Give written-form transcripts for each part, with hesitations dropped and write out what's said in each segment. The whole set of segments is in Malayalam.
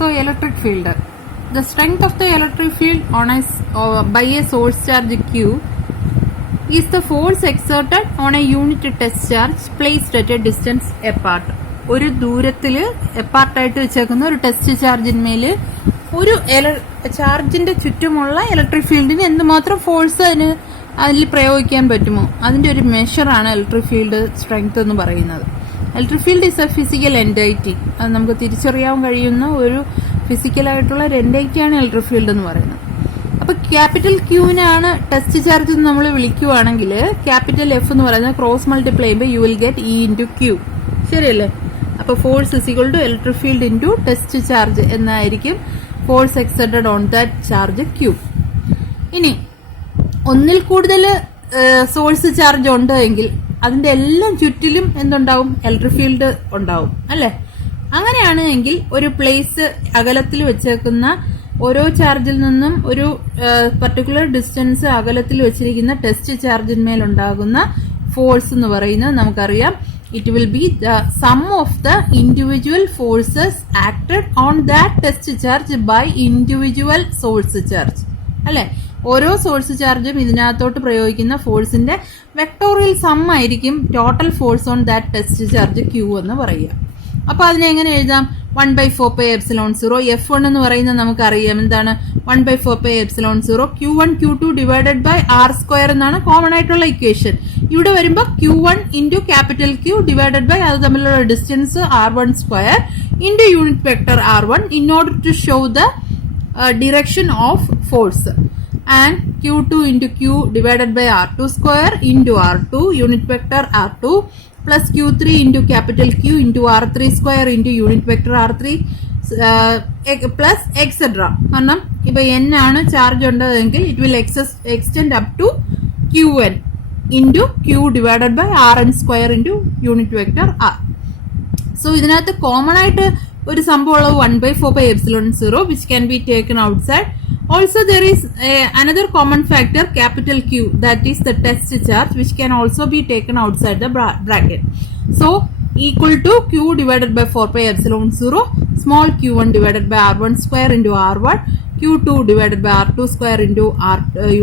So electric field. The strength of the electric field by a source charge Q is the force exerted on a unit test charge placed at a distance apart. ഒരു ദൂരത്തില് എപ്പാർട്ടായിട്ട് വെച്ചേക്കുന്ന ഒരു ടെസ്റ്റ് ചാർജിന്മേല് ഒരു ചാർജിന്റെ ചുറ്റുമുള്ള ഇലക്ട്രിക് ഫീൽഡിന് എന്തുമാത്രം ഫോഴ്സ് അതിൽ പ്രയോഗിക്കാൻ പറ്റുമോ അതിന്റെ ഒരു മെഷറാണ് ഇലക്ട്രിക് ഫീൽഡ് സ്ട്രെങ്ത് എന്ന് പറയുന്നത്. Electric field is A physical എൻറ്റൈറ്റി. അത് നമുക്ക് തിരിച്ചറിയാൻ കഴിയുന്ന ഒരു ഫിസിക്കലായിട്ടുള്ള ഒരു എൻറ്റൈറ്റിയാണ് ഇലക്ട്രിക് ഫീൽഡ് എന്ന് പറയുന്നത്. അപ്പൊ ക്യാപിറ്റൽ ക്യൂവിനാണ് ടെസ്റ്റ് ചാർജ് എന്ന് നമ്മൾ വിളിക്കുവാണെങ്കിൽ ക്യാപിറ്റൽ എഫ് എന്ന് പറയുന്നത് ക്രോസ് മൾട്ടിപ്ലൈ ചെയ്യുമ്പോൾ you will get E into Q. ശരിയല്ലേ? അപ്പൊ force is equal to electric field into test charge എന്നായിരിക്കും force exerted on that charge Q. ഇനി ഒന്നിൽ കൂടുതൽ സോഴ്സ് ചാർജ് ഉണ്ട് എങ്കിൽ അതിന്റെ എല്ലാം ചുറ്റിലും എന്തുണ്ടാവും? ഇലക്ട്രിക് ഫീൽഡ് ഉണ്ടാവും അല്ലെ? അങ്ങനെയാണ് എങ്കിൽ ഒരു പ്ലേസ് അകലത്തിൽ വെച്ചേക്കുന്ന ഓരോ ചാർജിൽ നിന്നും ഒരു പർട്ടിക്കുലർ ഡിസ്റ്റൻസ് അകലത്തിൽ വെച്ചിരിക്കുന്ന ടെസ്റ്റ് ചാർജിന്മേലുണ്ടാകുന്ന ഫോഴ്സ് എന്ന് പറയുന്നത് നമുക്കറിയാം. It will be the sum of the individual forces acted on that test charge by individual source charge അല്ലെ? ഓരോ സോഴ്സ് ചാർജും ഇതിനകത്തോട്ട് പ്രയോഗിക്കുന്ന ഫോഴ്സിന്റെ വെക്ടോറിയൽ സം ആയിരിക്കും total force on that test charge Q എന്ന് പറയുക. അപ്പൊ അതിനെ എങ്ങനെ എഴുതാം? 1/4πε0 F1 എന്ന് പറയുന്നത് നമുക്കറിയാം എന്താണ്? 1/4πε0 Q1 Q2 divided by R² എന്നാണ് കോമൺ ആയിട്ടുള്ള ഇക്വേഷൻ. ഇവിടെ വരുമ്പോൾ Q1 into capital Q divided by അത് തമ്മിലുള്ള distance R1² into unit vector R1 in order to show the direction of force, and Q2 into Q divided by R2² into R2 unit vector R2 plus Q3 into capital Q into R3² into unit vector R3 plus etc. കാരണം ഇപ്പൊ n ആണ് charge ഉണ്ടതെങ്കിൽ it will extend up to Qn into Q divided by Rn² into unit vector R. So ഇതിനകത്ത് കോമൺ ആയിട്ട് ഒരു സംഭവമുള്ളത് 1/4πε0 which can be taken outside. Also there is another common factor capital Q, that is the test charge, which can also be taken outside the bracket. So equal to Q divided by 4πε0 small q1 divided by R1² into R1 Q2 divided by R2² into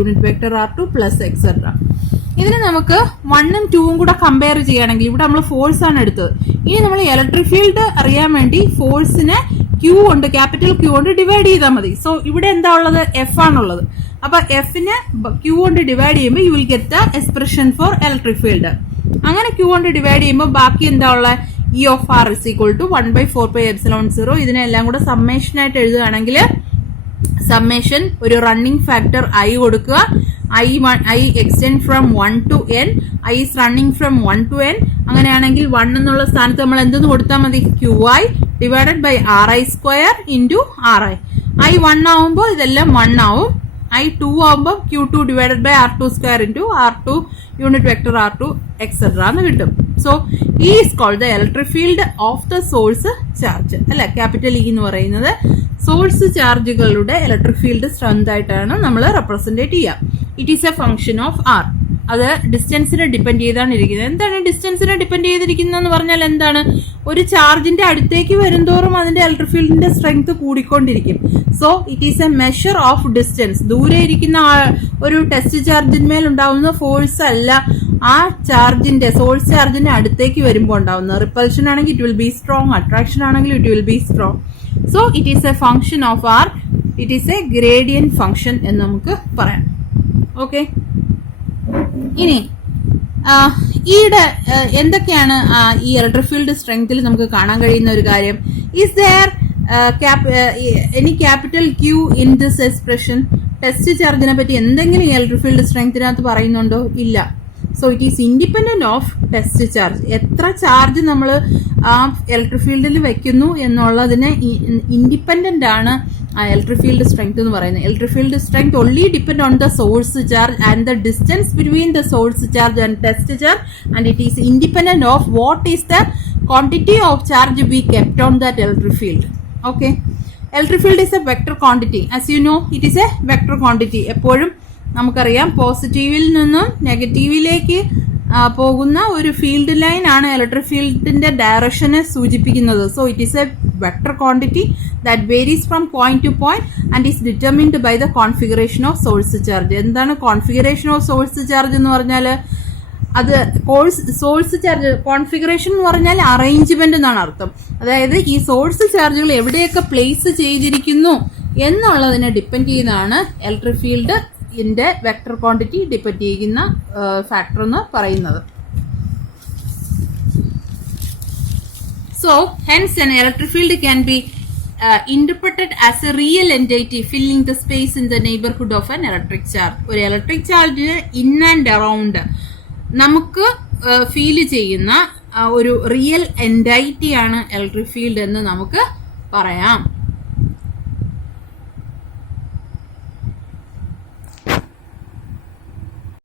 unit vector R2 plus etc. ഇതിന് നമുക്ക് 1ഉം 2ഉം കൂടെ കമ്പയർ ചെയ്യുകയാണെങ്കിൽ ഇവിടെ നമ്മൾ ഫോഴ്സ് ആണ് എടുത്തത്. ഇനി നമ്മൾ ഇലക്ട്രിക് ഫീൽഡ് അറിയാൻ വേണ്ടി ഫോഴ്സിനെ ക്യൂ കൊണ്ട് ക്യാപിറ്റൽ ക്യൂ കൊണ്ട് ഡിവൈഡ് ചെയ്താൽ മതി. സോ ഇവിടെ എന്താ ഉള്ളത്? എഫ് ആണുള്ളത്. അപ്പൊ എഫിനെ ക്യൂ കൊണ്ട് ഡിവൈഡ് ചെയ്യുമ്പോൾ you will get the expression for electric field. അങ്ങനെ ക്യൂ കൊണ്ട് ഡിവൈഡ് ചെയ്യുമ്പോൾ ബാക്കി എന്താ ഉള്ളത്? E of R is equal to 1/4πε0. ഇതിനെല്ലാം കൂടെ സമ്മേഷൻ ആയിട്ട് എഴുതുകയാണെങ്കിൽ സമ്മേഷൻ ഒരു റണ്ണിംഗ് ഫാക്ടർ ഐ കൊടുക്കുക. I extend from 1 to n. I is running from 1 to n. അങ്ങനെയാണെങ്കിൽ 1 എന്നുള്ള സ്ഥാനത്ത് നമ്മൾ എന്തെന്ന് കൊടുത്താൽ മതി? QI divided by RI² into RI. I 1 ആവുമ്പോൾ ഇതെല്ലാം 1 ആവും. I 2 ആവുമ്പോൾ Q2 divided by R2² into R2 unit vector R2 etcetera എന്ന് കിട്ടും. So E is called the electric field of the source charge അല്ലെ? ക്യാപിറ്റൽ ഇ എന്ന് പറയുന്നത് സോഴ്സ് ചാർജുകളുടെ ഇലക്ട്രിക് ഫീൽഡ് സ്ട്രെങ്ത് ആയിട്ടാണ് നമ്മൾ റെപ്രസെന്റേറ്റ് ചെയ്യുക. It is a function of R. അത് ഡിസ്റ്റൻസിനെ ഡിപ്പെൻഡ് ചെയ്താണ് ഇരിക്കുന്നത്. എന്താണ് ഡിസ്റ്റൻസിനെ ഡിപ്പെൻഡ് ചെയ്തിരിക്കുന്നതെന്ന് പറഞ്ഞാൽ എന്താണ്? ഒരു ചാർജിന്റെ അടുത്തേക്ക് വരുംതോറും അതിന്റെ ഇലക്ട്രിക് ഫീൽഡിന്റെ സ്ട്രെങ്ത് കൂടിക്കൊണ്ടിരിക്കും. So it is a measure of distance. ദൂരെ ഇരിക്കുന്ന ഒരു ടെസ്റ്റ് ചാർജിന്മേൽ ഉണ്ടാവുന്ന ഫോഴ്സ് അല്ല ആ ചാർജിന്റെ സോഴ്സ് ചാർജിന്റെ അടുത്തേക്ക് വരുമ്പോൾ ഉണ്ടാവുന്നത്. റിപ്പൽഷൻ ആണെങ്കിൽ it will be strong, attraction ആണെങ്കിൽ it will be strong. So it is a function of R. It is a gradient function എന്ന് നമുക്ക് പറയാം. ഓക്കെ, ഇനി ഈയുടെ എന്തൊക്കെയാണ് ഈ ഇലക്ട്രിക് ഫീൽഡ് സ്ട്രെങ്ത്തിൽ നമുക്ക് കാണാൻ കഴിയുന്ന ഒരു കാര്യം? Is there any capital Q in this expression? Test ചാർജിനെ പറ്റി എന്തെങ്കിലും ഇലക്ട്രിക് ഫീൽഡ് സ്ട്രെങ്ത്തിനകത്ത് പറയുന്നുണ്ടോ? ഇല്ല. So it is independent of test charge. എത്ര ചാർജ് നമ്മൾ ആ ഇലക്ട്രിക് ഫീൽഡിൽ വെക്കുന്നു എന്നുള്ളതിന് ഇൻഡിപെൻഡന്റ് ആണ് ആ ഇലക്ട്രിക് ഫീൽഡ് സ്ട്രെങ്ത് എന്ന് പറയുന്നത്. Electric field strength only depend on the source charge and the distance between the source charge and test charge, and it is independent of what is the quantity of charge we kept on that electric field. Okay, electric field is a vector quantity. As you know, it is a vector quantity. എപ്പോഴും നമുക്കറിയാം പോസിറ്റീവിൽ നിന്നും നെഗറ്റീവിലേക്ക് പോകുന്ന ഒരു ഫീൽഡ് ലൈൻ ആണ് ഇലക്ട്രിക് ഫീൽഡിന്റെ ഡയറക്ഷനെ സൂചിപ്പിക്കുന്നത്. So it is A vector quantity that varies from point to point and is determined by the configuration of source charge. എന്താണ് configuration of source charge എന്ന് പറഞ്ഞാൽ അത് സോഴ്സ് ചാർജ് കോൺഫിഗറേഷൻ എന്ന് പറഞ്ഞാൽ അറേഞ്ച്മെന്റ് എന്നാണ് അർത്ഥം. അതായത് ഈ സോഴ്സ് ചാർജുകൾ എവിടെയൊക്കെ പ്ലേസ് ചെയ്തിരിക്കുന്നു എന്നുള്ളതിനെ ഡിപ്പെൻഡ് ചെയ്യുന്നതാണ് ഇലക്ട്രിക് ഫീൽഡിന്റെ വെക്ടർ ക്വാണ്ടിറ്റി ഡിപ്പെൻഡ് ചെയ്യുന്ന ഫാക്ടർ എന്ന് പറയുന്നത്. So, hence an electric field can be interpreted as a real entity filling the space in the neighborhood of an electric charge. ഒരു electric charge in and around നമുക്ക് ഫീൽ ചെയ്യുന്ന ഒരു റിയൽ എൻറ്റൈറ്റിയാണ് ഇലക്ട്രിക് ഫീൽഡ് എന്ന് നമുക്ക് പറയാം.